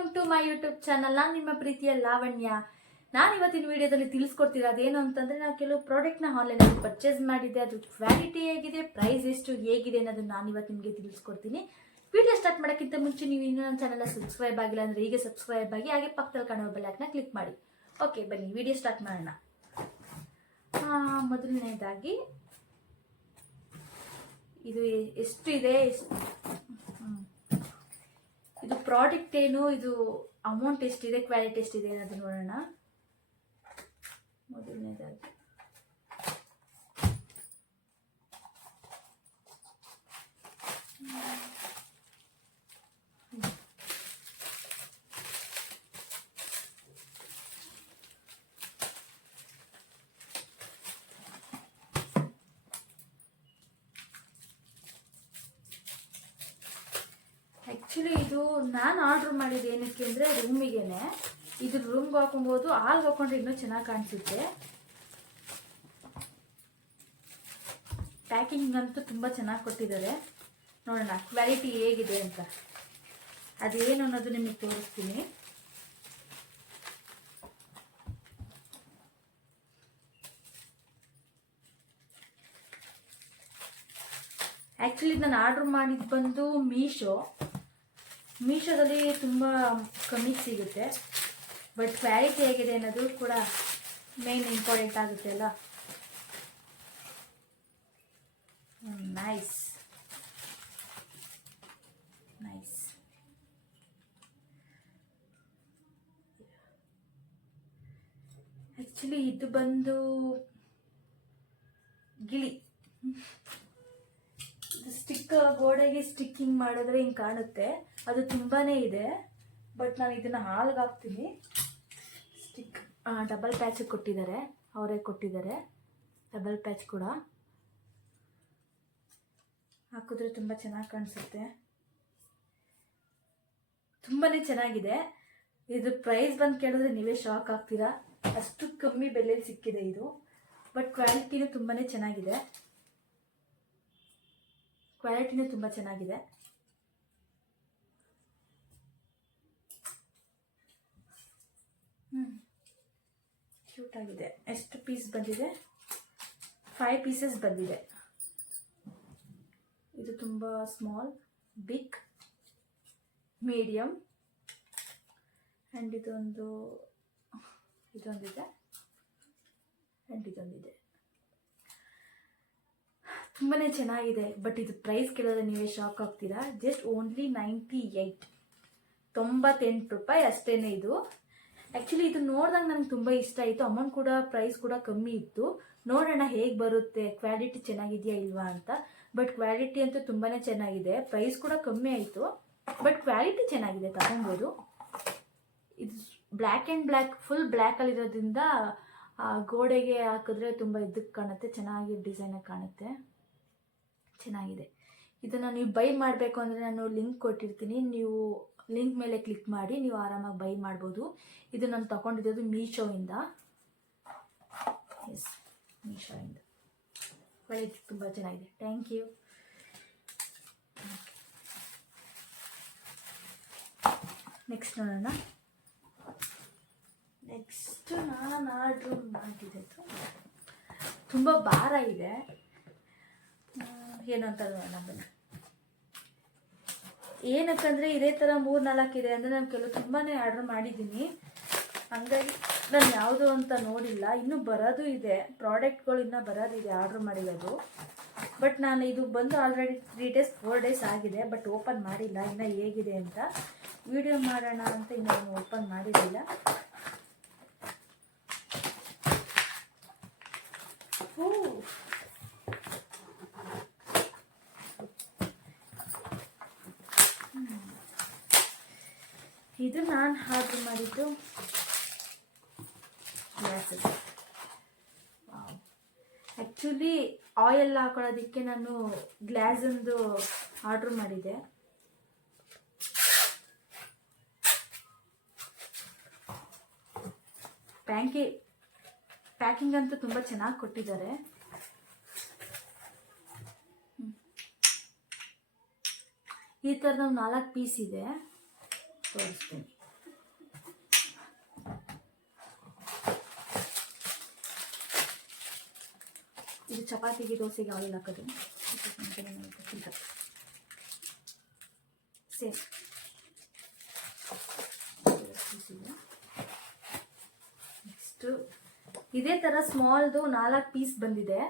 Welcome to my YouTube channel. ನಾನು ನಿಮ್ಮ ಪ್ರೀತಿಯ ಲಾವಣ್ಯ. ನಾನು ಇವತ್ತಿನ ವಿಡಿಯೋದಲ್ಲಿ ತಿಳಿಸ್ಕೊಡ್ತಿರೋದೇನು ಅಂತಂದರೆ, ನಾನು ಕೆಲವು ಪ್ರಾಡಕ್ಟ್ನ ಆನ್ಲೈನಲ್ಲಿ ಪರ್ಚೇಸ್ ಮಾಡಿದ್ದೆ. ಅದು ಕ್ವಾಲಿಟಿ ಹೇಗಿದೆ, ಪ್ರೈಸ್ ಎಷ್ಟು, ಹೇಗಿದೆ ಅನ್ನೋದನ್ನು ನಾನು ಇವತ್ತು ನಿಮಗೆ ತಿಳಿಸ್ಕೊಡ್ತೀನಿ. ವಿಡಿಯೋ ಸ್ಟಾರ್ಟ್ ಮಾಡೋಕ್ಕಿಂತ ಮುಂಚೆ ನೀವು ಇನ್ನೂ ನನ್ನ ಚಾನಲ್ನ ಸಬ್ಸ್ಕ್ರೈಬ್ ಆಗಿಲ್ಲ ಅಂದರೆ ಈಗ ಸಬ್ಸ್ಕ್ರೈಬ್ ಆಗಿ, ಹಾಗೆ ಪಕ್ಕದಲ್ಲಿ ಕಾಣುವ ಬೆಲ್ ಐಕಾನ್ನ ಕ್ಲಿಕ್ ಮಾಡಿ. ಓಕೆ, ಬನ್ನಿ ವಿಡಿಯೋ ಸ್ಟಾರ್ಟ್ ಮಾಡೋಣ. ಮೊದಲನೇದಾಗಿ ಇದು ಎಷ್ಟು ಇದೆ, ಇದು ಪ್ರಾಡಕ್ಟ್ ಏನು, ಇದು ಅಮೌಂಟ್ ಎಷ್ಟಿದೆ, ಕ್ವಾಲಿಟಿ ಎಷ್ಟಿದೆ ಅನ್ನೋದನ್ನ ನೋಡೋಣ. ಮೊದಲನೇದಾಗಿ ಆ್ಯಕ್ಚುಲಿ ಇದು ನಾನು ಆರ್ಡ್ರ್ ಮಾಡಿದ್ದು ಏನಕ್ಕೆ ಅಂದರೆ ರೂಮಿಗೇನೆ. ಇದು ರೂಮ್ಗೆ ಹಾಕೊಬೋದು, ಹಾಲ್ಗೆ ಹಾಕೊಂಡ್ರೆ ಇನ್ನೂ ಚೆನ್ನಾಗಿ ಕಾಣಿಸುತ್ತೆ. ಪ್ಯಾಕಿಂಗ್ ಅಂತೂ ತುಂಬ ಚೆನ್ನಾಗಿ ಕೊಟ್ಟಿದ್ದಾರೆ. ನೋಡೋಣ ಕ್ವಾಲಿಟಿ ಹೇಗಿದೆ ಅಂತ. ಅದೇನು ಅನ್ನೋದು ನಿಮಗೆ ತೋರಿಸ್ತೀನಿ. ಆ್ಯಕ್ಚುಲಿ ನಾನು ಆರ್ಡ್ರ್ ಮಾಡಿದ್ದು ಬಂದು ಮೀಶೋದಲ್ಲಿ ತುಂಬ ಕಮ್ಮಿ ಸಿಗುತ್ತೆ. ಬಟ್ ಕ್ವಾಲಿಟಿ ಹೇಗಿದೆ ಅನ್ನೋದು ಕೂಡ ಮೇನ್ ಇಂಪಾರ್ಟೆಂಟ್ ಆಗುತ್ತೆ ಅಲ್ಲ. ನೈಸ್. ಆ್ಯಕ್ಚುಲಿ ಇದು ಬಂದು ಗಿಳಿ. ಸ್ಟಿಕ್ ಗೋಡೆಗೆ ಸ್ಟಿಕ್ಕಿಂಗ್ ಮಾಡಿದ್ರೆ ಹಿಂಗೆ ಕಾಣುತ್ತೆ. ಅದು ತುಂಬಾನೇ ಇದೆ. ಬಟ್ ನಾನು ಇದನ್ನ ಹಾಲ್ಗೆ ಹಾಕ್ತೀನಿ. ಸ್ಟಿಕ್ ಡಬಲ್ ಪ್ಯಾಚ್ ಕೊಟ್ಟಿದ್ದಾರೆ, ಅವರೇ ಕೊಟ್ಟಿದ್ದಾರೆ ಡಬಲ್ ಪ್ಯಾಚ್ ಕೂಡ. ಹಾಕಿದ್ರೆ ತುಂಬ ಚೆನ್ನಾಗಿ ಕಾಣಿಸುತ್ತೆ. ತುಂಬಾನೇ ಚೆನ್ನಾಗಿದೆ. ಇದು ಪ್ರೈಸ್ ಬಂದು ಕೇಳಿದ್ರೆ ನೀವೇ ಶಾಕ್ ಆಗ್ತೀರಾ, ಅಷ್ಟು ಕಮ್ಮಿ ಬೆಲೆಯಲ್ಲಿ ಸಿಕ್ಕಿದೆ ಇದು. ಬಟ್ ಕ್ವಾಲಿಟಿನೂ ತುಂಬಾನೇ ಚೆನ್ನಾಗಿದೆ. ತುಂಬ ಚೆನ್ನಾಗಿದೆ. ಕ್ಯೂಟ್ ಆಗಿದೆ. ಎಷ್ಟು ಪೀಸ್ ಬಂದಿದೆ? 5 ಪೀಸಸ್ ಬಂದಿದೆ. ಇದು ತುಂಬ ಸ್ಮಾಲ್, ಬಿಗ್, ಮೀಡಿಯಮ್ ಆ್ಯಂಡ್ ಇದೊಂದಿದೆ ಆ್ಯಂಡ್ ಇದೊಂದಿದೆ. ತುಂಬಾ ಚೆನ್ನಾಗಿದೆ. ಬಟ್ ಇದು ಪ್ರೈಸ್ ಕೇಳಿದ್ರೆ ನೀವೇ ಶಾಕ್ ಆಗ್ತೀರಾ. ಜಸ್ಟ್ ಓನ್ಲಿ 98 ರೂಪಾಯಿ ಅಷ್ಟೇನೆ ಇದು. ಆ್ಯಕ್ಚುಲಿ ಇದು ನೋಡಿದಾಗ ನನಗೆ ತುಂಬ ಇಷ್ಟ ಆಯಿತು. ಅಮೌಂಟ್ ಕೂಡ, ಪ್ರೈಸ್ ಕೂಡ ಕಮ್ಮಿ ಇತ್ತು. ನೋಡೋಣ ಹೇಗೆ ಬರುತ್ತೆ, ಕ್ವಾಲಿಟಿ ಚೆನ್ನಾಗಿದೆಯಾ ಇಲ್ವಾ ಅಂತ. ಬಟ್ ಕ್ವಾಲಿಟಿ ಅಂತೂ ತುಂಬಾ ಚೆನ್ನಾಗಿದೆ. ಪ್ರೈಸ್ ಕೂಡ ಕಮ್ಮಿ ಆಯಿತು, ಬಟ್ ಕ್ವಾಲಿಟಿ ಚೆನ್ನಾಗಿದೆ, ತಗೊಬೋದು. ಇದು ಬ್ಲ್ಯಾಕ್ ಆ್ಯಂಡ್ ಬ್ಲ್ಯಾಕ್, ಫುಲ್ ಬ್ಲ್ಯಾಕಲ್ಲಿರೋದ್ರಿಂದ ಗೋಡೆಗೆ ಹಾಕಿದ್ರೆ ತುಂಬ ಇದಕ್ಕೆ ಕಾಣುತ್ತೆ, ಚೆನ್ನಾಗಿ ಡಿಸೈನಾಗಿ ಕಾಣುತ್ತೆ, ಚೆನ್ನಾಗಿದೆ. ಇದನ್ನು ನೀವು ಬೈ ಮಾಡಬೇಕು ಅಂದರೆ ನಾನು ಲಿಂಕ್ ಕೊಟ್ಟಿರ್ತೀನಿ. ನೀವು ಲಿಂಕ್ ಮೇಲೆ ಕ್ಲಿಕ್ ಮಾಡಿ ನೀವು ಆರಾಮಾಗಿ ಬೈ ಮಾಡ್ಬೋದು. ಇದು ನಾನು ತಗೊಂಡಿದ್ದು ಮೀಶೋಯಿಂದ. ಕ್ವಾಲಿಟಿ ತುಂಬ ಚೆನ್ನಾಗಿದೆ. Thank you. ನೆಕ್ಸ್ಟ್ ನೋಡೋಣ. ನೆಕ್ಸ್ಟ್ ನಾನು ಆರ್ಡ್ರ್ ಮಾಡಿದ್ದು ತುಂಬ ಭಾರ ಇದೆ. ಏನು ಅಂತ ನೋಡೋಣ ಬನ್ನಿ. ಏನಕ್ಕಂದರೆ ಇದೇ ಥರ 3-4 ಇದೆ. ಅಂದರೆ ನಾನು ಕೆಲವು ತುಂಬಾ ಆರ್ಡ್ರ್ ಮಾಡಿದ್ದೀನಿ, ಹಂಗಾಗಿ ನಾನು ಯಾವುದು ಅಂತ ನೋಡಿಲ್ಲ. ಇನ್ನೂ ಬರೋದು ಇದೆ, ಪ್ರಾಡಕ್ಟ್ಗಳು ಇನ್ನೂ ಬರೋದಿದೆ ಆರ್ಡ್ರ್ ಮಾಡಿರೋದು. ಬಟ್ ನಾನು ಇದು ಬಂದು ಆಲ್ರೆಡಿ 3 ಡೇಸ್ 4 ಡೇಸ್ ಆಗಿದೆ. ಬಟ್ ಓಪನ್ ಮಾಡಿಲ್ಲ ಇನ್ನೂ ಹೇಗಿದೆ ಅಂತ. ವಿಡಿಯೋ ಮಾಡೋಣ ಅಂತ ಇನ್ನೂ ಓಪನ್ ಮಾಡಿರಲಿಲ್ಲ. ಇದು ನಾನು ಆರ್ಡ್ರ್ ಮಾಡಿದ್ದು ಗ್ಲಾಸಸ್. ಆ್ಯಕ್ಚುಲಿ ಆಯಿಲ್ ಹಾಕೊಳ್ಳೋದಕ್ಕೆ ನಾನು ಗ್ಲಾಸಂದು ಆರ್ಡ್ರ್ ಮಾಡಿದ್ದೆ. ಪ್ಯಾಕಿಂಗ್ ಅಂತೂ ತುಂಬ ಚೆನ್ನಾಗಿ ಕೊಟ್ಟಿದ್ದಾರೆ. ಈ ಥರದ 4 ಪೀಸ್ ಇದೆ, ತೋರಿಸ್ತೀನಿ. ಚಪಾತಿಗೆ ದೋಸೆಗೆ ಆಯಿಲ್ ಹಾಕೋದು ಸೇಮ್. ನೆಕ್ಸ್ಟು ಇದೇ ಥರ ಸ್ಮಾಲ್ದು 4 ಪೀಸ್ ಬಂದಿದೆ.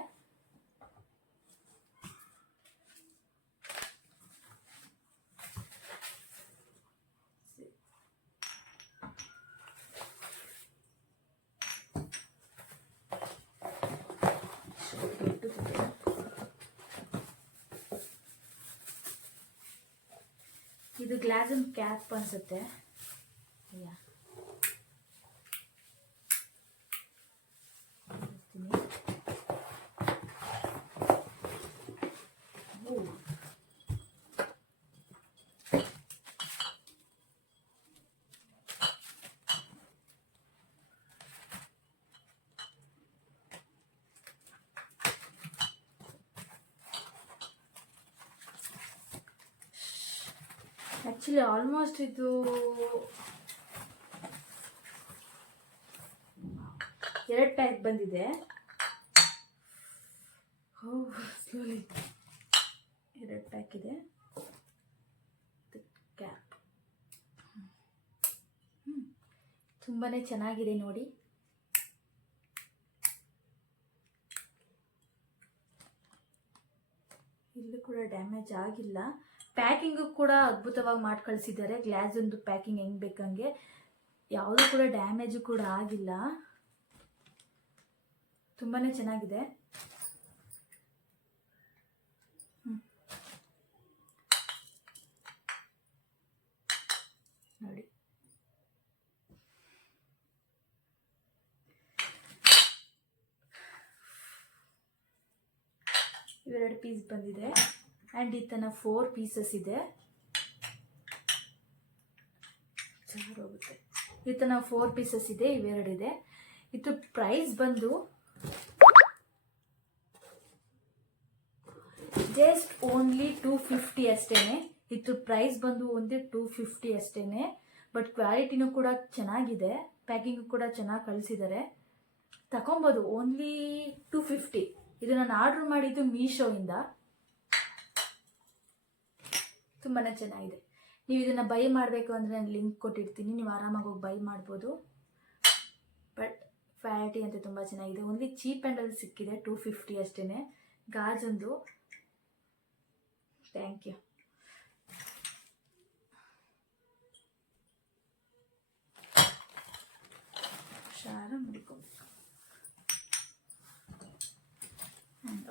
ಇದು ಗ್ಲಾಸಿನ ಕ್ಯಾಪ್ ಅನ್ಸುತ್ತೆ. ಆ್ಯಕ್ಚುಲಿ ಆಲ್ಮೋಸ್ಟ್ ಇದು ಎರಡು ಪ್ಯಾಕ್ ಬಂದಿದೆ. ಸ್ಲೋಲಿ 2 ಪ್ಯಾಕ್ ಇದೆ. ಕ್ಯಾಪ್ ತುಂಬಾ ಚೆನ್ನಾಗಿದೆ ನೋಡಿ. ಇಲ್ಲೂ ಕೂಡ ಡ್ಯಾಮೇಜ್ ಆಗಿಲ್ಲ. ಪ್ಯಾಕಿಂಗು ಕೂಡ ಅದ್ಭುತವಾಗಿ ಮಾಡಿ ಕಳಿಸಿದ್ದಾರೆ. ಗ್ಲಾಸೊಂದು ಪ್ಯಾಕಿಂಗ್ ಹೆಂಗೆ ಬೇಕಂಗೆ, ಯಾವುದೂ ಕೂಡ ಡ್ಯಾಮೇಜು ಕೂಡ ಆಗಿಲ್ಲ. ತುಂಬಾ ಚೆನ್ನಾಗಿದೆ. ನೋಡಿ ಇವೆರಡು ಪೀಸ್ ಬಂದಿದೆ. ಆ್ಯಂಡ್ ಈ ತನ 4 ಪೀಸಸ್ ಇದೆ. ಹೋಗುತ್ತೆ. ಈ ತನ 4 ಪೀಸಸ್ ಇದೆ. ಇವೆರಡಿದೆ. ಇದು ಪ್ರೈಸ್ ಬಂದು ಜಸ್ಟ್ ಓನ್ಲಿ 250 ಅಷ್ಟೇನೆ. ಇದು ಪ್ರೈಸ್ ಬಂದು ಓನ್ಲಿ 250 ಅಷ್ಟೇನೆ. ಬಟ್ ಕ್ವಾಲಿಟಿನೂ ಕೂಡ ಚೆನ್ನಾಗಿದೆ. ಪ್ಯಾಕಿಂಗು ಕೂಡ ಚೆನ್ನಾಗಿ ಕಳಿಸಿದ್ದಾರೆ. ತಗೊಬೋದು. ಓನ್ಲಿ 250. ಇದು ನಾನು ಆರ್ಡ್ರ್ ಮಾಡಿದ್ದು ಮೀಶೋಯಿಂದ. ತುಂಬಾ ಚೆನ್ನಾಗಿದೆ. ನೀವು ಇದನ್ನು ಬೈ ಮಾಡಬೇಕು ಅಂದರೆ ನಾನು ಲಿಂಕ್ ಕೊಟ್ಟಿರ್ತೀನಿ, ನೀವು ಆರಾಮಾಗಿ ಹೋಗಿ ಬೈ ಮಾಡ್ಬೋದು. ಬಟ್ ಕ್ವಾಲಿಟಿ ಅಂತ ತುಂಬ ಚೆನ್ನಾಗಿದೆ. ಓನ್ಲಿ ಚೀಪ್ ಆ್ಯಂಡಲ್ಲಿ ಸಿಕ್ಕಿದೆ. 250 ಅಷ್ಟೇ. ಗಾಜೊಂದು. Thank you. ಹುಷಾರ ಮಾಡಿಕೊಂಡು.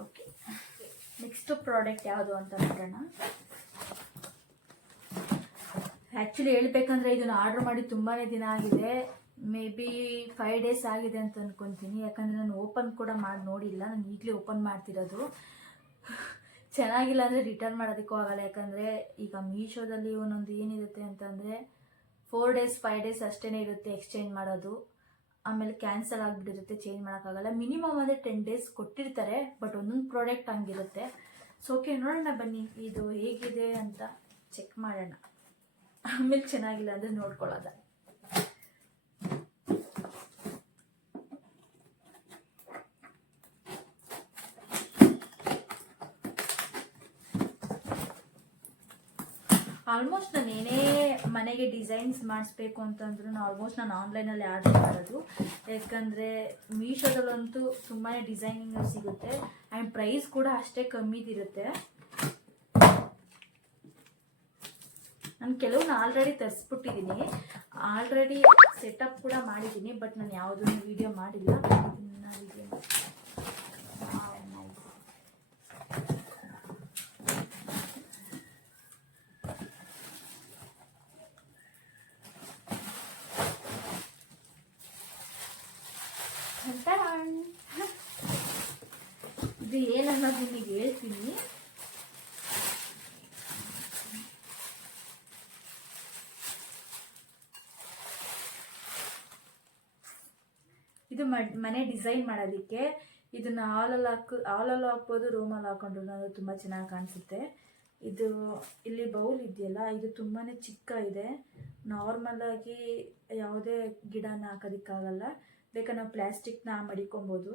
ಓಕೆ, ನೆಕ್ಸ್ಟ್ ಪ್ರಾಡಕ್ಟ್ ಯಾವುದು ಅಂತ ನೋಡೋಣ. ಆ್ಯಕ್ಚುಲಿ ಹೇಳ್ಬೇಕಂದ್ರೆ ಇದನ್ನು ಆರ್ಡ್ರ್ ಮಾಡಿ ತುಂಬಾ ದಿನ ಆಗಿದೆ. ಮೇ ಬಿ 5 ಡೇಸ್ ಆಗಿದೆ ಅಂತ ಅಂದ್ಕೊತೀನಿ. ಯಾಕಂದರೆ ನಾನು ಓಪನ್ ಕೂಡ ಮಾಡಿ ನೋಡಿಲ್ಲ. ನಾನು ಈಗಲೇ ಓಪನ್ ಮಾಡ್ತಿರೋದು. ಚೆನ್ನಾಗಿಲ್ಲ ಅಂದರೆ ರಿಟರ್ನ್ ಮಾಡೋದಕ್ಕೂ ಆಗೋಲ್ಲ. ಯಾಕಂದರೆ ಈಗ ಮೀಶೋದಲ್ಲಿ ಒಂದೊಂದು ಏನಿರುತ್ತೆ ಅಂತಂದರೆ 4 ಡೇಸ್ 5 ಡೇಸ್ ಅಷ್ಟೇ ಇರುತ್ತೆ ಎಕ್ಸ್ಚೇಂಜ್ ಮಾಡೋದು. ಆಮೇಲೆ ಕ್ಯಾನ್ಸಲ್ ಆಗಿಬಿಟ್ಟಿರುತ್ತೆ, ಚೇಂಜ್ ಮಾಡೋಕ್ಕಾಗಲ್ಲ. ಮಿನಿಮಮ್ ಅಂದರೆ 10 ಡೇಸ್ ಕೊಟ್ಟಿರ್ತಾರೆ. ಬಟ್ ಒಂದೊಂದು ಪ್ರಾಡಕ್ಟ್ ಹಂಗಿರುತ್ತೆ. ಸೊ ಓಕೆ, ನೋಡೋಣ ಬನ್ನಿ ಇದು ಹೇಗಿದೆ ಅಂತ ಚೆಕ್ ಮಾಡೋಣ. ಆಮೇಲೆ ಚೆನ್ನಾಗಿಲ್ಲ ಅಂದರೆ ನೋಡ್ಕೊಳ್ಳೋದ. ಆಲ್ಮೋಸ್ಟ್ ನಾನು ಏನೇ ಮನೆಗೆ ಡಿಸೈನ್ಸ್ ಮಾಡಿಸ್ಬೇಕು ಅಂತಂದ್ರೂ ಆಲ್ಮೋಸ್ಟ್ ನಾನು ಆನ್ಲೈನಲ್ಲಿ ಆರ್ಡರ್ ಮಾಡೋದು. ಯಾಕಂದರೆ ಮೀಶೋದಲ್ಲಂತೂ ತುಂಬಾ ಡಿಸೈನಿಂಗ್ ಸಿಗುತ್ತೆ. ಆ್ಯಂಡ್ ಪ್ರೈಸ್ ಕೂಡ ಅಷ್ಟೇ ಕಮ್ಮಿದಿರುತ್ತೆ. ನಾನು ಕೆಲವನ್ನ ಆಲ್ರೆಡಿ ತರಿಸ್ಬಿಟ್ಟಿದ್ದೀನಿ. ಆಲ್ರೆಡಿ ಸೆಟಪ್ ಕೂಡ ಮಾಡಿದ್ದೀನಿ. ಬಟ್ ನಾನು ಯಾವುದನ್ನು ವಿಡಿಯೋ ಮಾಡಿಲ್ಲ. ಇದನ್ನು ವಿಡಿಯೋ ಇದು ಏನನ್ನೋದು ನಿಮಗೆ ಹೇಳ್ತೀನಿ. ಇದು ಮನೆ ಡಿಸೈನ್ ಮಾಡೋದಕ್ಕೆ. ಇದನ್ನು ಹಾಲಲ್ಲಿ ಹಾಕ್ಬೋದು, ರೂಮಲ್ಲಿ ಹಾಕೊಂಡ್ರು ಅದು ತುಂಬ ಚೆನ್ನಾಗಿ ಕಾಣಿಸುತ್ತೆ. ಇದು ಇಲ್ಲಿ ಬೌಲ್ ಇದೆಯಲ್ಲ, ಇದು ತುಂಬಾ ಚಿಕ್ಕ ಇದೆ. ನಾರ್ಮಲಾಗಿ ಯಾವುದೇ ಗಿಡನ ಹಾಕೋದಕ್ಕಾಗಲ್ಲ. ಬೇಕಾದ್ರೆ ನಾವು ಪ್ಲ್ಯಾಸ್ಟಿಕ್ನ ಮಡಿಕೊಬೋದು.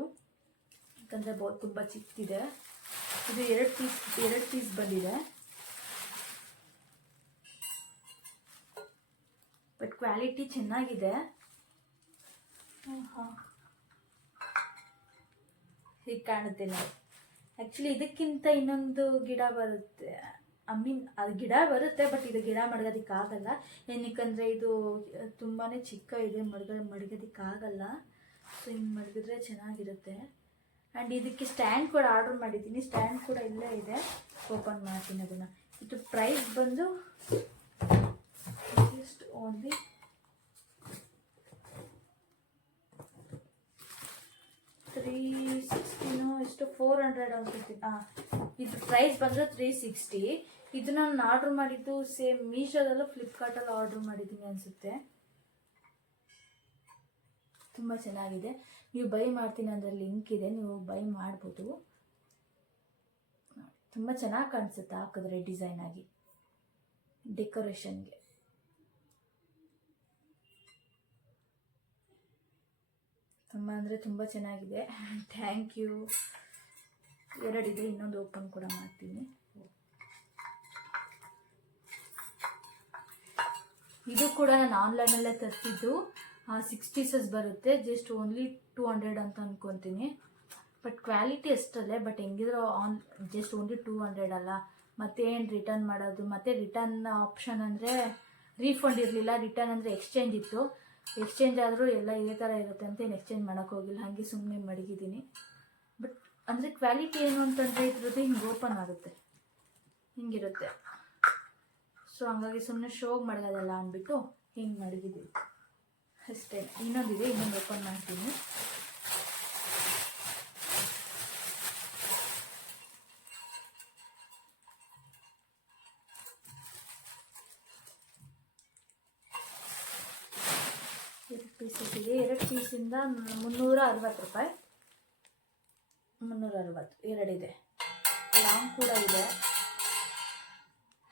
ಯಾಕಂದರೆ ಬೌಲ್ ತುಂಬ ಚಿಕ್ಕಿದೆ. ಇದು ಎರಡು ಪೀಸ್ ಬಂದಿದೆ. ಬಟ್ ಕ್ವಾಲಿಟಿ ಚೆನ್ನಾಗಿದೆ. ಹೀಗೆ ಕಾಣುತ್ತೆ ನೋಡಿ. ಆ್ಯಕ್ಚುಲಿ ಇದಕ್ಕಿಂತ ಇನ್ನೊಂದು ಗಿಡ ಬರುತ್ತೆ. ಅದು ಗಿಡ ಬರುತ್ತೆ, ಬಟ್ ಇದು ಗಿಡ ಮಡಗೋದಕ್ಕಾಗಲ್ಲ. ಏನಕ್ಕಂದರೆ ಇದು ತುಂಬಾ ಚಿಕ್ಕ ಇದೆ, ಮಡಗೋದಕ್ಕಾಗಲ್ಲ. ಸೊ ಹಿಂಗೆ ಮಡಗಿದ್ರೆ ಚೆನ್ನಾಗಿರುತ್ತೆ. ಆ್ಯಂಡ್ ಇದಕ್ಕೆ ಸ್ಟ್ಯಾಂಡ್ ಕೂಡ ಆರ್ಡರ್ ಮಾಡಿದ್ದೀನಿ. ಸ್ಟ್ಯಾಂಡ್ ಕೂಡ ಇಲ್ಲೇ ಇದೆ, ಓಪನ್ ಮಾಡ್ತೀನಿ ಅದನ್ನು. ಇದು ಪ್ರೈಸ್ ಬಂದು ಜಸ್ಟ್ ಓನ್ಲಿ $360 400 ಅನ್ಸುತ್ತೆ. ಇದು ಪ್ರೈಸ್ ಬಂದರೆ $360. ಇದು ನಾನು ಆರ್ಡ್ರ್ ಮಾಡಿದ್ದು ಸೇಮ್ ಮೀಶೋದಲ್ಲೂ ಫ್ಲಿಪ್ಕಾರ್ಟಲ್ಲೂ ಆರ್ಡ್ರ್ ಮಾಡಿದ್ದೀನಿ ಅನಿಸುತ್ತೆ. ತುಂಬ ಚೆನ್ನಾಗಿದೆ. ನೀವು ಬೈ ಮಾಡ್ತೀನಿ ಅಂದರೆ ಲಿಂಕ್ ಇದೆ, ನೀವು ಬೈ ಮಾಡ್ಬೋದು. ತುಂಬ ಚೆನ್ನಾಗಿ ಕಾಣಿಸುತ್ತೆ ಹಾಕಿದ್ರೆ ಡಿಸೈನ್ ಆಗಿ ಡೆಕೋರೇಷನ್ಗೆ. ತುಂಬ ಅಂದರೆ ತುಂಬ ಚೆನ್ನಾಗಿದೆ. Thank you. ಎರಡಿದೆ, ಇನ್ನೊಂದು ಓಪನ್ ಕೂಡ ಮಾಡ್ತೀನಿ. ಇದು ಕೂಡ ನಾನು ಆನ್ಲೈನಲ್ಲೇ ತರಿಸಿದ್ದು. 6 ಪೀಸಸ್ ಬರುತ್ತೆ. ಜಸ್ಟ್ ಓನ್ಲಿ 200 ಅಂತ ಅಂದ್ಕೊತೀನಿ. ಬಟ್ ಕ್ವಾಲಿಟಿ ಅಷ್ಟಲ್ಲೇ, ಬಟ್ ಹೆಂಗಿದ್ರು ಜಸ್ಟ್ ಓನ್ಲಿ 200 ಅಲ್ಲ. ಮತ್ತೇನು ರಿಟರ್ನ್ ಮಾಡೋದು, ಮತ್ತು ರಿಟರ್ನ್ ಆಪ್ಷನ್ ಅಂದರೆ ರೀಫಂಡ್ ಇರಲಿಲ್ಲ. ರಿಟರ್ನ್ ಅಂದರೆ ಎಕ್ಸ್ಚೇಂಜ್ ಇತ್ತು. ಎಕ್ಸ್ಚೇಂಜ್ ಆದರೂ ಎಲ್ಲ ಇದೇ ಥರ ಇರುತ್ತೆ ಅಂತ ಏನು ಎಕ್ಸ್ಚೇಂಜ್ ಮಾಡೋಕ್ಕೋಗಿಲ್ಲ, ಹಾಗೆ ಸುಮ್ಮನೆ ಮಡಗಿದ್ದೀನಿ. ಬಟ್ ಅಂದರೆ ಕ್ವಾಲಿಟಿ ಏನು ಅಂತಂದರೆ ಇದ್ರದ್ದು ಹಿಂಗೆ ಓಪನ್ ಆಗುತ್ತೆ, ಹಿಂಗಿರುತ್ತೆ. ಸೊ ಹಂಗಾಗಿ ಸುಮ್ಮನೆ ಶೋಗೆ ಮಡಗೋದಲ್ಲ ಅಂದ್ಬಿಟ್ಟು ಹಿಂಗೆ ಮಡಗಿದ್ದೀವಿ ಅಷ್ಟೇ. ಇನ್ನೊಂದಿದೆ, ಇನ್ನೊಂದು ಓಪನ್ ಮಾಡ್ತೀನಿ. ಪೀಸಸ್ ಇದೆ. 2 ಪೀಸಿಂದ $360. 360 ಎರಡಿದೆ. ಲಾಂಗ್ ಕೂಡ ಇದೆ,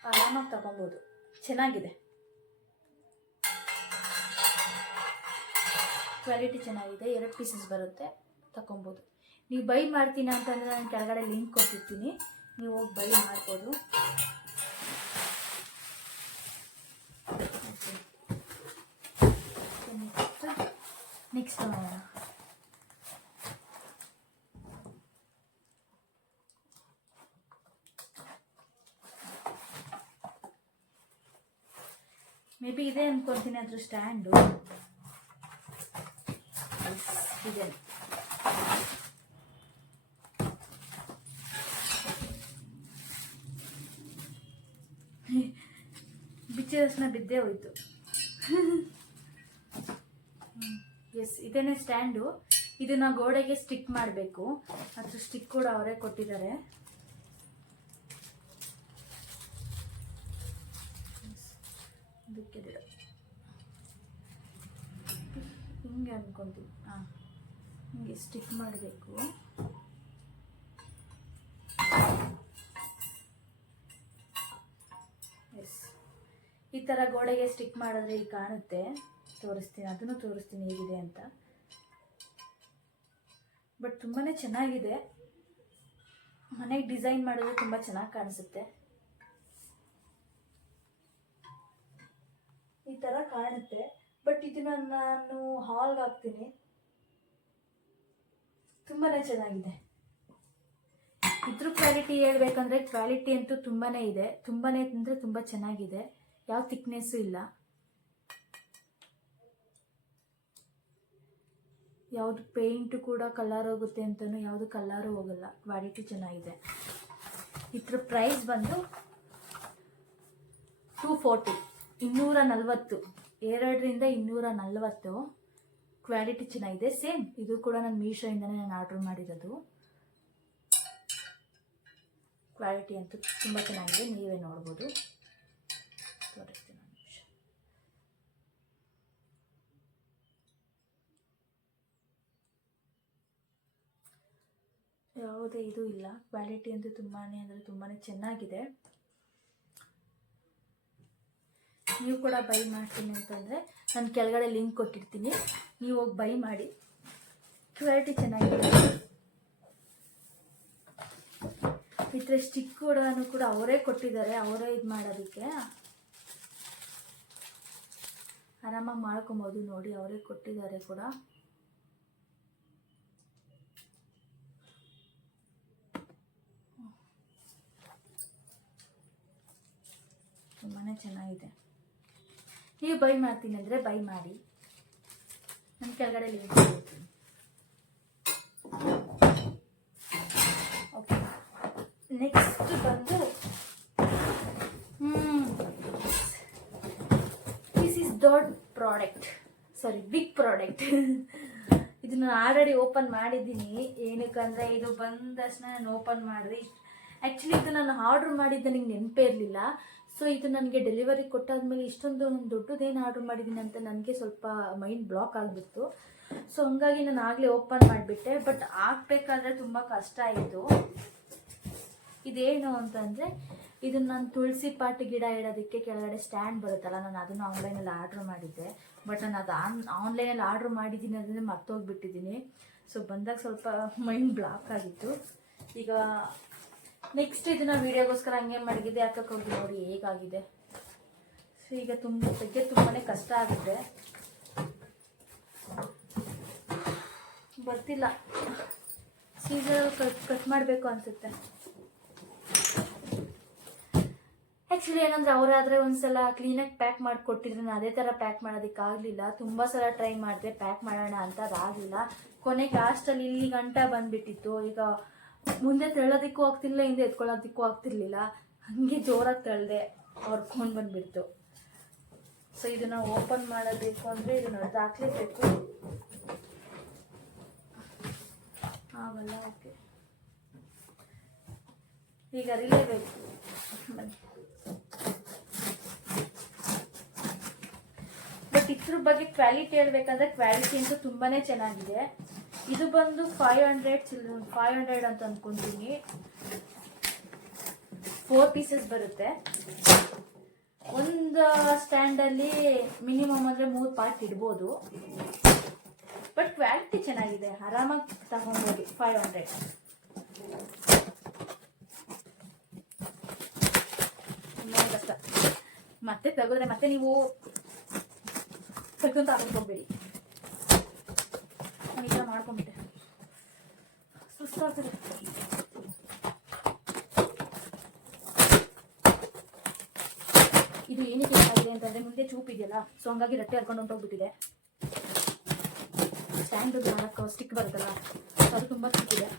ಆರಾಮಾಗಿ ತಗೊಬೋದು. ಚೆನ್ನಾಗಿದೆ, ಕ್ವಾಲಿಟಿ ಚೆನ್ನಾಗಿದೆ. 2 ಪೀಸಸ್ ಬರುತ್ತೆ, ತಗೊಬೋದು. ನೀವು ಬೈ ಮಾಡ್ತೀನಿ ಅಂತಂದರೆ ನಾನು ಕೆಳಗಡೆ ಲಿಂಕ್ ಕೊಟ್ಟಿರ್ತೀನಿ, ನೀವು ಹೋಗಿ ಬೈ ಮಾಡ್ಬೋದು. ನೆಕ್ಸ್ಟ್ ನೋಡೋಣ. ಮೇ ಬಿ ಇದೆ ಅನ್ಕೊತೀನಿ ಅದ್ರ ಸ್ಟ್ಯಾಂಡು. ಇದೆ. ಬಿಚ್ಚಿದಷ್ಟನ್ನ ಬಿದ್ದೇ ಹೋಯ್ತು. ಎಸ್, ಇದೇನೆ ಸ್ಟ್ಯಾಂಡು. ಇದನ್ನ ಗೋಡೆಗೆ ಸ್ಟಿಕ್ ಮಾಡಬೇಕು. ಅದ್ರ ಸ್ಟಿಕ್ ಕೂಡ ಅವರೇ ಕೊಟ್ಟಿದ್ದಾರೆ. ಹಿಂಗೆ ಅನ್ಕೊಂತೀವಿ. ಹಿಂಗೆ ಸ್ಟಿಕ್ ಮಾಡಬೇಕು. ಎಸ್, ಈ ಥರ ಗೋಡೆಗೆ ಸ್ಟಿಕ್ ಮಾಡಿದ್ರೆ ಈಗ ಕಾಣುತ್ತೆ. ತೋರಿಸ್ತೀನಿ, ಅದನ್ನು ತೋರಿಸ್ತೀನಿ ಹೇಗಿದೆ ಅಂತ. ಬಟ್ ತುಂಬಾ ಚೆನ್ನಾಗಿದೆ. ಮನೆಗೆ ಡಿಸೈನ್ ಮಾಡಿದ್ರೆ ತುಂಬ ಚೆನ್ನಾಗಿ ಕಾಣಿಸುತ್ತೆ. ಈ ಥರ ಕಾಣುತ್ತೆ. ಬಟ್ ಇದನ್ನ ನಾನು ಹಾಲ್ಗೆ ಹಾಕ್ತೀನಿ. ತುಂಬಾ ಚೆನ್ನಾಗಿದೆ. ಇದ್ರ ಕ್ವಾಲಿಟಿ ಹೇಳ್ಬೇಕಂದ್ರೆ ಕ್ವಾಲಿಟಿ ಅಂತೂ ತುಂಬಾ ಇದೆ. ತುಂಬಾ ಅಂದರೆ ತುಂಬ ಚೆನ್ನಾಗಿದೆ. ಯಾವ ಥಿಕ್ನೆಸ್ಸು ಇಲ್ಲ, ಯಾವುದು ಪೇಂಟು ಕೂಡ ಕಲರ್ ಹೋಗುತ್ತೆ ಅಂತಲೂ ಯಾವುದು ಕಲರು ಹೋಗಲ್ಲ. ಕ್ವಾಲಿಟಿ ಚೆನ್ನಾಗಿದೆ. ಇದ್ರ ಪ್ರೈಸ್ ಬಂದು $240. 240, 2ರಿಂದ 240. ಕ್ವಾಲಿಟಿ ಚೆನ್ನಾಗಿದೆ. ಸೇಮ್ ಇದು ಕೂಡ ನಾನು ಮೀಶೋಯಿಂದನೇ ನಾನು ಆರ್ಡ್ರ್ ಮಾಡಿರೋದು. ಕ್ವಾಲಿಟಿ ಅಂತೂ ತುಂಬ ಚೆನ್ನಾಗಿದೆ, ನೀವೇ ನೋಡ್ಬೋದು. ತೋರಿಸ್ತೀನಿ ಒಂದು ನಿಮಿಷ. ಯಾವುದೇ ಇದು ಇಲ್ಲ. ಕ್ವಾಲಿಟಿ ಅಂತೂ ತುಂಬಾ ಅಂದರೆ ತುಂಬಾ ಚೆನ್ನಾಗಿದೆ. ನೀವು ಕೂಡ ಬೈ ಮಾಡ್ತೀನಿ ಅಂತಂದರೆ ನಾನು ಕೆಳಗಡೆ ಲಿಂಕ್ ಕೊಟ್ಟಿರ್ತೀನಿ, ನೀವು ಹೋಗಿ ಬೈ ಮಾಡಿ. ಕ್ವಾಲಿಟಿ ಚೆನ್ನಾಗಿದೆ. ಈ ಥರ ಸ್ಟಿಕ್ ಕೂಡ ಅವರೇ ಕೊಟ್ಟಿದ್ದಾರೆ, ಅವರೇ ಇದು ಮಾಡೋದಕ್ಕೆ ಆರಾಮಾಗಿ ಮಾಡ್ಕೊಬೋದು. ನೋಡಿ ಅವರೇ ಕೊಟ್ಟಿದ್ದಾರೆ ಕೂಡ. ತುಂಬಾ ಚೆನ್ನಾಗಿದೆ. ನೀವು ಬೈ ಮಾಡ್ತೀನಿ ಅಂದರೆ ಬೈ ಮಾಡಿ, ನನ್ನ ಕೆಳಗಡೆ ಲಿಂಕ್ ಕೊಡ್ತೀನಿ. ಓಕೆ, ನೆಕ್ಸ್ಟ್ ಬಂದು ದಿಸ್ ಈಸ್ ದೊಡ್ಡ ಪ್ರಾಡಕ್ಟ್, ಸಾರಿ ಬಿಗ್ ಪ್ರಾಡಕ್ಟ್. ಇದು ನಾನು ಆಲ್ರೆಡಿ ಓಪನ್ ಮಾಡಿದ್ದೀನಿ. ಏನಕ್ಕಂದರೆ ಇದು ಬಂದ ತಕ್ಷಣ ನಾನು ಓಪನ್ ಮಾಡಿದೆ. ಆ್ಯಕ್ಚುಲಿ ಇದು ನಾನು ಆರ್ಡ್ರ್ ಮಾಡಿದ್ದೆ, ನನಗೆ ನೆನಪೇ ಇರಲಿಲ್ಲ. ಸೊ ಇದು ನನಗೆ ಡೆಲಿವರಿ ಕೊಟ್ಟಾದ್ಮೇಲೆ ಇಷ್ಟೊಂದು ದೊಡ್ಡದೇನು ಆರ್ಡ್ರ್ ಮಾಡಿದ್ದೀನಿ ಅಂತ ನನಗೆ ಸ್ವಲ್ಪ ಮೈಂಡ್ ಬ್ಲಾಕ್ ಆಗಿಬಿಡ್ತು. ಸೊ ಹಂಗಾಗಿ ನಾನು ಆಗಲೇ ಓಪನ್ ಮಾಡಿಬಿಟ್ಟೆ. ಬಟ್ ಹಾಕ್ಬೇಕಾದ್ರೆ ತುಂಬ ಕಷ್ಟ ಆಯಿತು. ಇದೇನು ಅಂತಂದರೆ ಇದು ನಾನು ತುಳಸಿ ಪಾಟ್ ಗಿಡ ಇಡೋದಕ್ಕೆ ಕೆಳಗಡೆ ಸ್ಟ್ಯಾಂಡ್ ಬರುತ್ತಲ್ಲ, ನಾನು ಅದನ್ನು ಆನ್ಲೈನಲ್ಲಿ ಆರ್ಡ್ರ್ ಮಾಡಿದ್ದೆ. ಬಟ್ ನಾನು ಅದು ಆನ್ಲೈನಲ್ಲಿ ಆರ್ಡ್ರ್ ಮಾಡಿದ್ದೀನಿ ಅದನ್ನೇ ಮರ್ತೋಗ್ಬಿಟ್ಟಿದ್ದೀನಿ. ಸೊ ಬಂದಾಗ ಸ್ವಲ್ಪ ಮೈಂಡ್ ಬ್ಲಾಕ್ ಆಗಿತ್ತು. ಈಗ ನೆಕ್ಸ್ಟ್ ಇದನ್ನ ವೀಡಿಯೋಗೋಸ್ಕರ ಹಂಗೆ ಮಡಗಿದೆ ಹಾಕಕ್ಕೆ ಹೋಗಿ ನೋಡಿ ಹೇಗಾಗಿದೆ. ಸೊ ಈಗ ತೆಗೆಯೋದು ತುಂಬಾ ಕಷ್ಟ ಆಗುತ್ತೆ, ಬರ್ತಿಲ್ಲ. ಸೀಸರ್ ಕಟ್ ಮಾಡಬೇಕು ಅನಿಸುತ್ತೆ. ಆ್ಯಕ್ಚುಲಿ ಏನಂದರೆ ಅವರಾದರೆ ಒಂದ್ಸಲ ಕ್ಲೀನಾಗಿ ಪ್ಯಾಕ್ ಮಾಡಿಕೊಟ್ಟಿದ್ರೆ ನಾನು ಅದೇ ಥರ ಪ್ಯಾಕ್ ಮಾಡೋದಕ್ಕಾಗಲಿಲ್ಲ. ತುಂಬ ಸಲ ಟ್ರೈ ಮಾಡಿದೆ ಪ್ಯಾಕ್ ಮಾಡೋಣ ಅಂತ, ಅದಾಗಲಿಲ್ಲ. ಕೊನೆಗೆ ಲಾಸ್ಟಲ್ಲಿ ಇಲ್ಲಿ ಗಂಟ ಬಂದುಬಿಟ್ಟಿತ್ತು. ಈಗ ಮುಂದೆ ತೆಳ್ಳೋದಕ್ಕೂ ಆಗ್ತಿರ್ಲಿಲ್ಲ, ಹಿಂದೆ ಎತ್ಕೊಳ್ಳೋದಕ್ಕೂ ಆಗ್ತಿರ್ಲಿಲ್ಲ. ಹಾಗೆ ಜೋರಾಗಿ ತಳ್ಳಿದೆ, ಹೊರ್ಕೊಂಡು ಬಂದುಬಿಡ್ತು. ಸೊ ಇದನ್ನು ಓಪನ್ ಮಾಡಬೇಕು ಅಂದರೆ ಇದನ್ನು ಹಾಕ್ಲೇಬೇಕು, ಆಗಲ್ಲ. ಓಕೆ, ಈಗ ಅರಿಲೇಬೇಕು. ಬನ್ನಿ. ಬಟ್ ಇದ್ರ ಬಗ್ಗೆ ಕ್ವಾಲಿಟಿ ಹೇಳ್ಬೇಕಂದ್ರೆ ಕ್ವಾಲಿಟಿ ಅಂತೂ ತುಂಬಾ ಚೆನ್ನಾಗಿದೆ. ಇದು ಬಂದು 500 ಅಂತ ಅಂದ್ಕೊತೀನಿ. 4 ಪೀಸಸ್ ಬರುತ್ತೆ. ಒಂದು ಸ್ಟ್ಯಾಂಡಲ್ಲಿ ಮಿನಿಮಮ್ ಅಂದರೆ 3 ಪಾರ್ಟ್ ಇಡ್ಬೋದು. ಬಟ್ ಕ್ವಾಲಿಟಿ ಚೆನ್ನಾಗಿದೆ, ಆರಾಮಾಗಿ ತಗೊಂಡ್ಬೋಗಿ. 500 ತುಂಬ ಕಷ್ಟ. ಮತ್ತೆ ತೆಗೆದ್ರೆ ಮತ್ತೆ ನೀವು ತೆಗೆದು ತಗೊಂಡು ಹೋಗ್ಬೇಡಿ. ನಾನೀಗ ಮಾಡ್ಕೊಂಡ್ಬಿಟ್ಟೆ, ಸುಸ್ತಾಗ್ತದೆ. ಇದು ಏನಕ್ಕೆ ಏನಾಗಿದೆ ಅಂತಂದರೆ ಮುಂದೆ ಚೂಪ್ ಇದೆಯಲ್ಲ, ಸೊ ಹಂಗಾಗಿ ರಟ್ಟೆ ಹರ್ಕೊಂಡು ಹೊಂಟೋಗ್ಬಿಟ್ಟಿದೆ. ಸ್ಟ್ಯಾಂಡ್ ಮಾಡಕ್ಕೆ ಸ್ಟಿಕ್ ಬರುತ್ತಲ್ಲ, ಅದು ತುಂಬ ಚೂಪಿದೆ,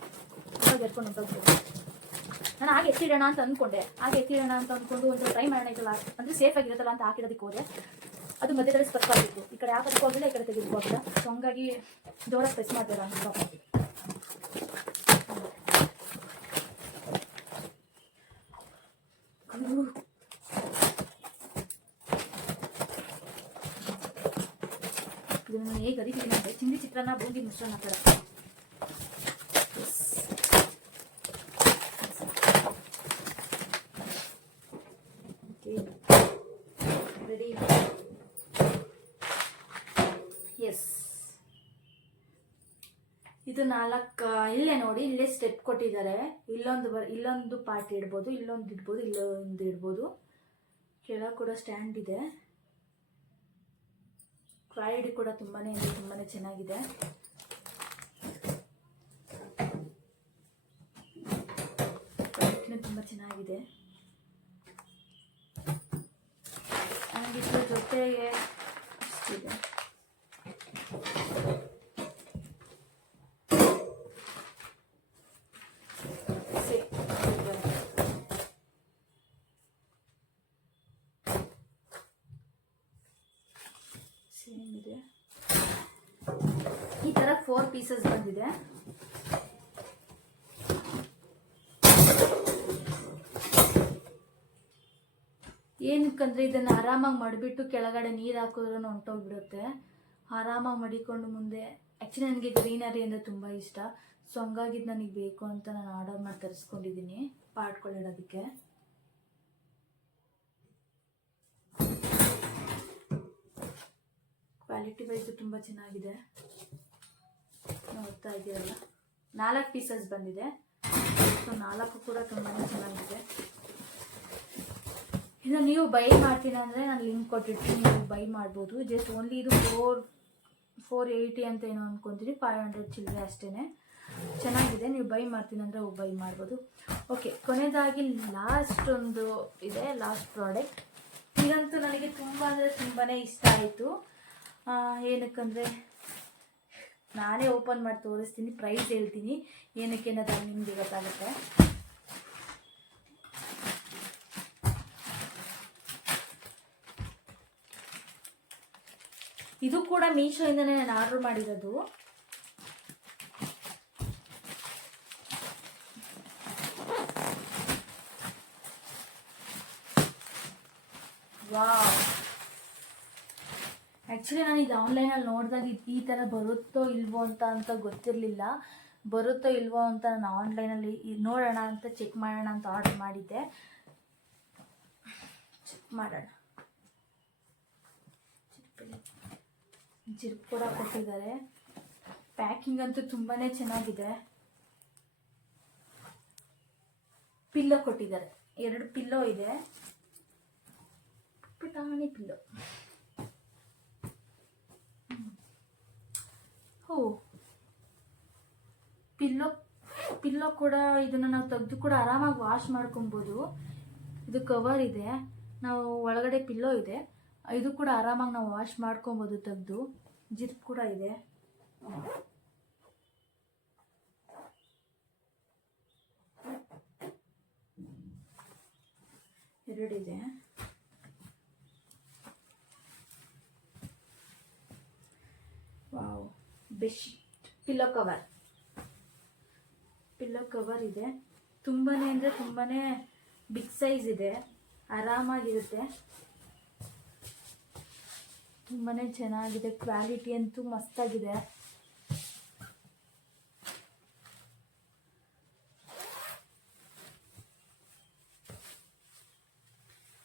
ಹಾಗಾಗಿ ಹರ್ಕೊಂಡು ಹೊಂಟೋಗ್ಬಿಟ್ಟಿದೆ. ನಾನು ಹಾಗೆ ಎತ್ತಿಡೋಣ ಅಂತ ಅಂದ್ಕೊಂಡೆ, ಅಂದ್ಕೊಂಡು ಒಂದು ಟ್ರೈ ಮಾಡೋಣ ಇದಲ್ಲ ಅಂದರೆ ಸೇಫ್ ಆಗಿರುತ್ತಲ್ಲ ಅಂತ ಹಾಕಿರೋದಕ್ಕೆ ಹೋದೆ. ಅದು ಮಧ್ಯದಲ್ಲಿ ಸ್ಪರ್ಕ್ ಆಗಿತ್ತು. ಈ ಕಡೆ ಹಾಕೋದಕ್ಕೂ ಆಗಿಲ್ಲ, ಈ ಕಡೆ ತೆಗೆದಕ್ಕೂ ಆಗಿಲ್ಲ. ಸೊ ಹಂಗಾಗಿ ಜೋರಾಗಿ ಪ್ರೆಸ್ ಮಾಡ್ತೀರ ಅಂತ. ಇದನ್ನು ಹೇಗೆ ಅರಿತೀನಿ ಅಂದರೆ ಚಿಂದಿ ಚಿತ್ರಾನ್ನ ಬೂಂದಿ ಮಿಶ್ರಣ ಥರ. ರೆಡಿ? ಎಸ್. ಇದು 4 ಇಲ್ಲೇ ನೋಡಿ, ಇಲ್ಲೇ ಸ್ಟೆಪ್ ಕೊಟ್ಟಿದ್ದಾರೆ. ಇಲ್ಲೊಂದು ಪಾರ್ಟ್ ಇಡ್ಬೋದು, ಇಲ್ಲೊಂದು ಇಡ್ಬೋದು. ಕೆಳಗೆ ಕೂಡ ಸ್ಟ್ಯಾಂಡ್ ಇದೆ. ಕ್ವಾಲಿಟಿ ಕೂಡ ತುಂಬಾ ಚೆನ್ನಾಗಿದೆ. ಕ್ವಾಲಿಟಿನೂ ತುಂಬ ಚೆನ್ನಾಗಿದೆ. ಇದ್ರ ಜೊತೆಗೆ ಇಷ್ಟಿದೆ. ಸೇಮ್ ಇದೆ. ಈ ಥರ 4 ಪೀಸಸ್ ಬಂದಿದೆ. ಏನಕ್ಕಂದರೆ ಇದನ್ನು ಆರಾಮಾಗಿ ಮಡಿಬಿಟ್ಟು ಕೆಳಗಡೆ ನೀರು ಹಾಕಿದ್ರೂ ಹೊಂಟೋಗ್ಬಿಡುತ್ತೆ. ಆರಾಮಾಗಿ ಮಡಿಕೊಂಡು ಮುಂದೆ. ಆ್ಯಕ್ಚುಲಿ ನನಗೆ ಗ್ರೀನರಿ ಅಂದರೆ ತುಂಬ ಇಷ್ಟ. ಸೊ ಹಂಗಾಗಿ ನನಗೆ ಬೇಕು ಅಂತ ನಾನು ಆರ್ಡರ್ ಮಾಡಿ ತರಿಸ್ಕೊಂಡಿದ್ದೀನಿ ಪಾಟ್ಗಳಿಡೋದಕ್ಕೆ. ಕ್ವಾಲಿಟಿ ವೈಸು ತುಂಬ ಚೆನ್ನಾಗಿದೆ, ನೋಡ್ತಾ ಇದ್ದೀರಲ್ಲ. 4 ಪೀಸಸ್ ಬಂದಿದೆ. ಸೊ 4 ಕೂಡ ತುಂಬಾ ಚೆನ್ನಾಗಿದೆ. ಇದು ನೀವು ಬೈ ಮಾಡ್ತೀನಿ ಅಂದರೆ ನಾನು ಲಿಂಕ್ ಕೊಟ್ಟಿರ್ತೀನಿ, ನೀವು ಬೈ ಮಾಡ್ಬೋದು. ಜಸ್ಟ್ ಓನ್ಲಿ ಇದು 480 ಅಂತ ಏನೋ ಅಂದ್ಕೊತೀನಿ, 500 ಚಿಲ್ಲರೆ ಅಷ್ಟೇ. ಚೆನ್ನಾಗಿದೆ, ನೀವು ಬೈ ಮಾಡ್ತೀನಿ ಅಂದರೆ ಬೈ ಮಾಡ್ಬೋದು. ಓಕೆ, ಕೊನೆಯದಾಗಿ ಲಾಸ್ಟ್ ಒಂದು ಇದೆ, ಲಾಸ್ಟ್ ಪ್ರಾಡಕ್ಟ್. ಇದಂತೂ ನನಗೆ ತುಂಬ ಅಂದರೆ ತುಂಬಾ ಇಷ್ಟ ಆಯಿತು. ಏನಕ್ಕಂದರೆ ನಾನೇ ಓಪನ್ ಮಾಡಿ ತೋರಿಸ್ತೀನಿ, ಪ್ರೈಸ್ ಹೇಳ್ತೀನಿ, ಏನಕ್ಕೆ ಅನ್ನೋದು ನಿಮಗೆ ಗೊತ್ತಾಗುತ್ತೆ. ಇದು ಕೂಡ ಮೀಶೋಯಿಂದನೇ ನಾನು ಆರ್ಡರ್ ಮಾಡಿರೋದು. ವಾವ್, ಆ್ಯಕ್ಚುಲಿ ನಾನು ಇದು ಆನ್ಲೈನಲ್ಲಿ ನೋಡಿದಾಗ ಈ ಥರ ಬರುತ್ತೋ ಇಲ್ವೋ ಅಂತ ಗೊತ್ತಿರಲಿಲ್ಲ. ಬರುತ್ತೋ ಇಲ್ವೋ ಅಂತ ನಾನು ಆನ್ಲೈನಲ್ಲಿ ನೋಡೋಣ ಅಂತ ಚೆಕ್ ಮಾಡೋಣ ಅಂತ ಆರ್ಡರ್ ಮಾಡಿದ್ದೆ. ಚೆಕ್ ಮಾಡೋಣ. ಜಿಪ್ ಕೂಡ ಕೊಟ್ಟಿದ್ದಾರೆ. ಪ್ಯಾಕಿಂಗ್ ಅಂತೂ ತುಂಬಾ ಚೆನ್ನಾಗಿದೆ. ಪಿಲ್ಲೋ ಕೊಟ್ಟಿದ್ದಾರೆ, 2 ಪಿಲ್ಲೋ ಇದೆ, ಪುಟಾಣಿ ಪಿಲ್ಲೋ. ಪಿಲ್ಲೋ ಕೂಡ ಇದನ್ನು ನಾವು ತೆಗೆದು ಕೂಡ ಆರಾಮಾಗಿ ವಾಶ್ ಮಾಡ್ಕೊಬೋದು. ಇದು ಕವರ್ ಇದೆ, ನಾವು ಒಳಗಡೆ ಪಿಲ್ಲೋ ಇದೆ, ಇದು ಕೂಡ ಆರಾಮಾಗಿ ನಾವು ವಾಶ್ ಮಾಡ್ಕೊಬೋದು ತೆಗೆದು. ಜಿಪ್ ಕೂಡ ಇದೆ. ಎರಡಿದೆ. ವಾವ್, ಬೆಡ್ಶೀಟ್ ಪಿಲ್ಲೋ ಕವರ್ ಇದೆ. ತುಂಬಾ ಅಂದರೆ ತುಂಬಾ ಬಿಗ್ ಸೈಜ್ ಇದೆ, ಆರಾಮಾಗಿರುತ್ತೆ, ತುಂಬಾ ಚೆನ್ನಾಗಿದೆ. ಕ್ವಾಲಿಟಿ ಅಂತೂ ಮಸ್ತಾಗಿದೆ.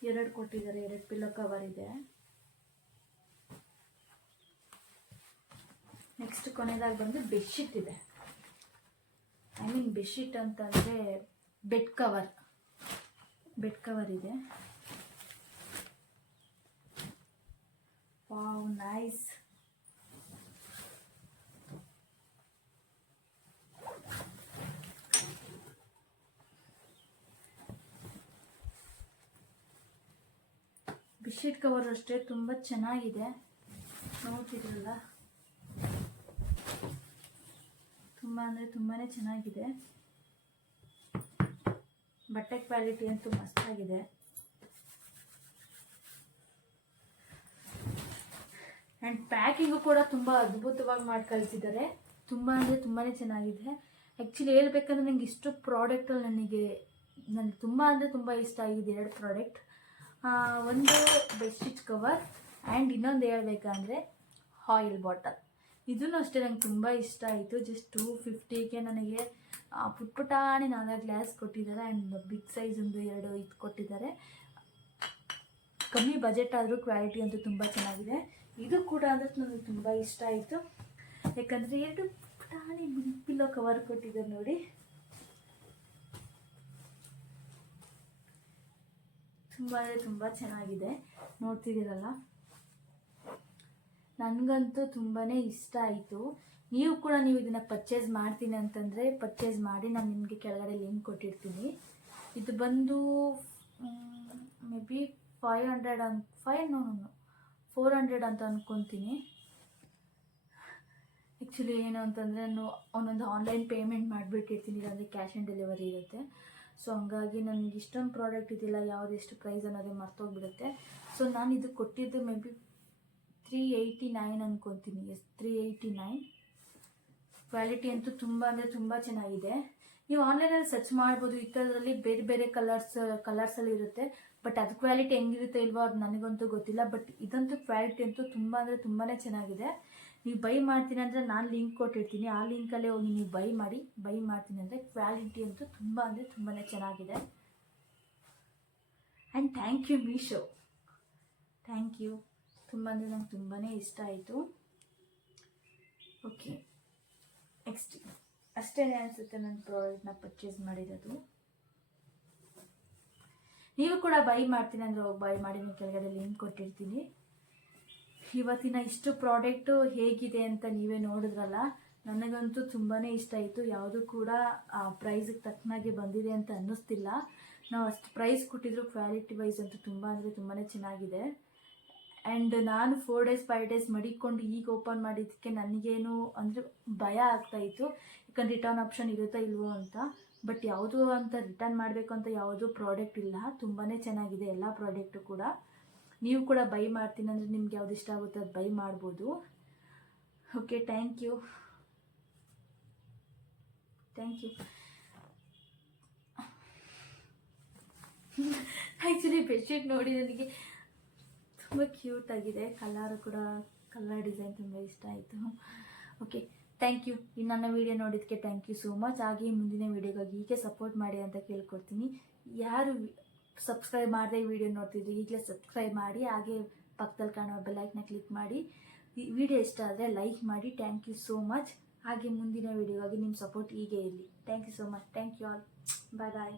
ಎರಡು ಕೊಟ್ಟಿದ್ದಾರೆ, 2 ಪಿಲ್ಲೋ ಕವರ್ ಇದೆ. ನೆಕ್ಸ್ಟ್ ಕೊನೆಯದಾಗಿ ಬಂದು ಬೆಡ್ಶೀಟ್ ಇದೆ. ಬೆಡ್ಶೀಟ್ ಅಂತಂದರೆ ಬೆಡ್ ಕವರ್ ಇದೆ. Wow, nice. ಬೆಡ್ಶೀಟ್ ಕವರ್ ಅಷ್ಟೇ ತುಂಬ ಚೆನ್ನಾಗಿದೆ, ನೋಡ್ತಿದ್ರಲ್ಲ, ತುಂಬ ಅಂದರೆ ತುಂಬಾ ಚೆನ್ನಾಗಿದೆ. ಬಟ್ಟೆ ಕ್ವಾಲಿಟಿ ಅಂತೂ ಮಸ್ತಾಗಿದೆ. ಆ್ಯಂಡ್ ಪ್ಯಾಕಿಂಗು ಕೂಡ ತುಂಬ ಅದ್ಭುತವಾಗಿ ಮಾಡಿ ಕಳಿಸಿದ್ದಾರೆ. ತುಂಬ ಅಂದರೆ ತುಂಬಾ ಚೆನ್ನಾಗಿದೆ. ಆ್ಯಕ್ಚುಲಿ ಹೇಳ್ಬೇಕಂದ್ರೆ ನನಗೆ ಇಷ್ಟು ಪ್ರಾಡಕ್ಟಲ್ಲಿ ನನಗೆ ತುಂಬ ಅಂದರೆ ತುಂಬ ಇಷ್ಟ ಆಗಿದೆ. 2 ಪ್ರಾಡಕ್ಟ್, ಒಂದು ಬೆಡ್ಶೀಟ್ ಕವರ್ ಆ್ಯಂಡ್ ಇನ್ನೊಂದು ಹೇಳ್ಬೇಕಂದ್ರೆ ಆಯಿಲ್ ಬಾಟಲ್. ಇದನ್ನು ಅಷ್ಟೇ ನಂಗೆ ತುಂಬ ಇಷ್ಟ ಆಯಿತು. ಜಸ್ಟ್ 250ಗೆ ನನಗೆ ಪುಟ್ಪುಟಾಣಿ 4 ಗ್ಲಾಸ್ ಕೊಟ್ಟಿದ್ದಾರೆ ಆ್ಯಂಡ್ ಬಿಗ್ ಸೈಜ್ ಒಂದು 2 ಇದು ಕೊಟ್ಟಿದ್ದಾರೆ. ಕಮ್ಮಿ ಬಜೆಟ್ ಆದರೂ ಕ್ವಾಲಿಟಿ ಅಂತೂ ತುಂಬ ಚೆನ್ನಾಗಿದೆ. ಇದು ಕೂಡ ಅಂದರೆ ನನಗೆ ತುಂಬ ಇಷ್ಟ ಆಯಿತು, ಯಾಕಂದರೆ 2 ಪುಟಾಣಿ ಪಿಲ್ಲೋ ಕವರ್ ಕೊಟ್ಟಿದ್ದಾರೆ ನೋಡಿ. ತುಂಬ ಅಂದರೆ ತುಂಬ ಚೆನ್ನಾಗಿದೆ, ನೋಡ್ತಿದ್ದೀರಲ್ಲ. ನನಗಂತೂ ತುಂಬಾ ಇಷ್ಟ ಆಯಿತು. ನೀವು ಕೂಡ ಇದನ್ನು ಪರ್ಚೇಸ್ ಮಾಡ್ತೀನಿ ಅಂತಂದರೆ ಪರ್ಚೇಸ್ ಮಾಡಿ, ನಾನು ನಿಮಗೆ ಕೆಳಗಡೆ ಲಿಂಕ್ ಕೊಟ್ಟಿರ್ತೀನಿ. ಇದು ಬಂದು ಮೇ ಬಿ 400 ಅಂತ ಅಂದ್ಕೊತೀನಿ. ಆ್ಯಕ್ಚುಲಿ ಏನು ಅಂತಂದರೆ ನಾನು ಒಂದೊಂದು ಆನ್ಲೈನ್ ಪೇಮೆಂಟ್ ಮಾಡಿಬಿಟ್ಟಿರ್ತೀನಿ, ಇಲ್ಲಾಂದರೆ ಕ್ಯಾಶ್ ಆನ್ ಡೆಲಿವರಿ ಇರುತ್ತೆ. ಸೊ ಹಂಗಾಗಿ ನನಗೆ ಇಷ್ಟೊಂದು ಪ್ರಾಡಕ್ಟ್ ಇದೆಯಲ್ಲ, ಯಾವುದು ಎಷ್ಟು ಪ್ರೈಸ್ ಅನ್ನೋದೇ ಮರ್ತೋಗ್ಬಿಡುತ್ತೆ. ಸೊ ನಾನು ಇದು ಕೊಟ್ಟಿದ್ದು ಮೇ ಬಿ 389 ಅಂದ್ಕೊತೀನಿ. 389. ಕ್ವಾಲಿಟಿ ಅಂತೂ ತುಂಬ ಅಂದರೆ ತುಂಬ ಚೆನ್ನಾಗಿದೆ. ನೀವು ಆನ್ಲೈನಲ್ಲಿ ಸರ್ಚ್ ಮಾಡ್ಬೋದು, ಈ ಥರದಲ್ಲಿ ಬೇರೆ ಬೇರೆ ಕಲರ್ಸಲ್ಲಿ ಇರುತ್ತೆ. ಬಟ್ ಅದು ಕ್ವಾಲಿಟಿ ಹೆಂಗಿರುತ್ತೆ ಇಲ್ವೋ ಅದು ನನಗಂತೂ ಗೊತ್ತಿಲ್ಲ. ಬಟ್ ಇದಂತೂ ಕ್ವಾಲಿಟಿ ಅಂತೂ ತುಂಬ ಅಂದರೆ ತುಂಬಾ ಚೆನ್ನಾಗಿದೆ. ನೀವು ಬೈ ಮಾಡ್ತೀನಿ ಅಂದರೆ ನಾನು ಲಿಂಕ್ ಕೊಟ್ಟಿರ್ತೀನಿ, ಆ ಲಿಂಕಲ್ಲೇ ಹೋಗಿ ನೀವು ಬೈ ಮಾಡ್ತೀನಿ ಅಂದರೆ ಕ್ವಾಲಿಟಿ ಅಂತೂ ತುಂಬ ಅಂದರೆ ತುಂಬಾ ಚೆನ್ನಾಗಿದೆ. And thank you Meesho, thank you. ತುಂಬ ಅಂದರೆ ನಂಗೆ ತುಂಬಾ ಇಷ್ಟ ಆಯಿತು. ಓಕೆ, ನೆಕ್ಸ್ಟ್ ಅಷ್ಟೇ ಅನಿಸುತ್ತೆ ನನ್ನ ಪ್ರಾಡಕ್ಟ್ನ ಪರ್ಚೇಸ್ ಮಾಡಿರೋದು. ನೀವು ಕೂಡ ಬೈ ಮಾಡ್ತೀನಿ ಅಂದರೆ ಹೋಗಿ ಬೈ ಮಾಡಿ, ನೀವು ಕೆಳಗಡೆ ಲಿಂಕ್ ಕೊಟ್ಟಿರ್ತೀನಿ. ಇವತ್ತಿನ ಇಷ್ಟು ಪ್ರಾಡಕ್ಟು ಹೇಗಿದೆ ಅಂತ ನೀವೇ ನೋಡಿದ್ರಲ್ಲ, ನನಗಂತೂ ತುಂಬಾ ಇಷ್ಟ ಆಯಿತು. ಯಾವುದು ಕೂಡ ಪ್ರೈಸಿಗೆ ತಕ್ಕನಾಗಿ ಬಂದಿದೆ ಅಂತ ಅನ್ನಿಸ್ತಿಲ್ಲ. ನಾವು ಅಷ್ಟು ಪ್ರೈಸ್ ಕೊಟ್ಟಿದ್ರು ಕ್ವಾಲಿಟಿ ವೈಸ್ ಅಂತೂ ತುಂಬ ಅಂದರೆ ತುಂಬಾ ಚೆನ್ನಾಗಿದೆ. ಆ್ಯಂಡ್ ನಾನು 4 days 5 days ಮಡಿಕೊಂಡು ಈಗ ಓಪನ್ ಮಾಡಿದ್ದಕ್ಕೆ ನನಗೇನು ಅಂದರೆ ಭಯ ಆಗ್ತಾಯಿತ್ತು, ಯಾಕಂದ್ರೆ ರಿಟರ್ನ್ ಆಪ್ಷನ್ ಇರುತ್ತಾ ಇಲ್ವೋ ಅಂತ. ಬಟ್ ಯಾವುದು ಅಂತ ರಿಟರ್ನ್ ಮಾಡಬೇಕು ಅಂತ ಯಾವುದೂ ಪ್ರಾಡಕ್ಟ್ ಇಲ್ಲ. ತುಂಬಾ ಚೆನ್ನಾಗಿದೆ ಎಲ್ಲ ಪ್ರಾಡಕ್ಟು ಕೂಡ. ನೀವು ಕೂಡ ಬೈ ಮಾಡ್ತೀನಿ ಅಂದರೆ ನಿಮ್ಗೆ ಯಾವ್ದು ಇಷ್ಟ ಆಗುತ್ತೆ ಅದು ಬೈ ಮಾಡ್ಬೋದು. Okay, thank you. Actually bedsheet ನೋಡಿ ನನಗೆ ತುಂಬ ಕ್ಯೂಟ್ ಆಗಿದೆ. ಕಲರ್ ಡಿಸೈನ್ ತುಂಬ ಇಷ್ಟ ಆಯಿತು. Okay, thank you. ನನ್ನ ವಿಡಿಯೋ ನೋಡಿದ್ದಕ್ಕೆ ಥ್ಯಾಂಕ್ ಯು ಸೋ ಮಚ್. ಹಾಗೆ ಮುಂದಿನ ವಿಡಿಯೋಗಾಗಿ ಹೀಗೆ ಸಪೋರ್ಟ್ ಮಾಡಿ ಅಂತ ಕೇಳ್ಕೊಡ್ತೀನಿ. ಯಾರು ಸಬ್ಸ್ಕ್ರೈಬ್ ಮಾಡದೆ ವಿಡಿಯೋ ನೋಡ್ತಿದ್ರಿ ಈಗಲೇ ಸಬ್ಸ್ಕ್ರೈಬ್ ಮಾಡಿ, ಹಾಗೆ ಪಕ್ಕದಲ್ಲಿ ಕಾಣೋ ಬೆಲ್ಲೈಕ್ನ ಕ್ಲಿಕ್ ಮಾಡಿ. ಈ ವಿಡಿಯೋ ಇಷ್ಟ ಆದರೆ ಲೈಕ್ ಮಾಡಿ. Thank you so much. ಹಾಗೆ ಮುಂದಿನ ವಿಡಿಯೋಗಾಗಿ ನಿಮ್ಮ ಸಪೋರ್ಟ್ ಹೀಗೆ ಇರಲಿ. Thank you so much. Thank you all. Bye bye.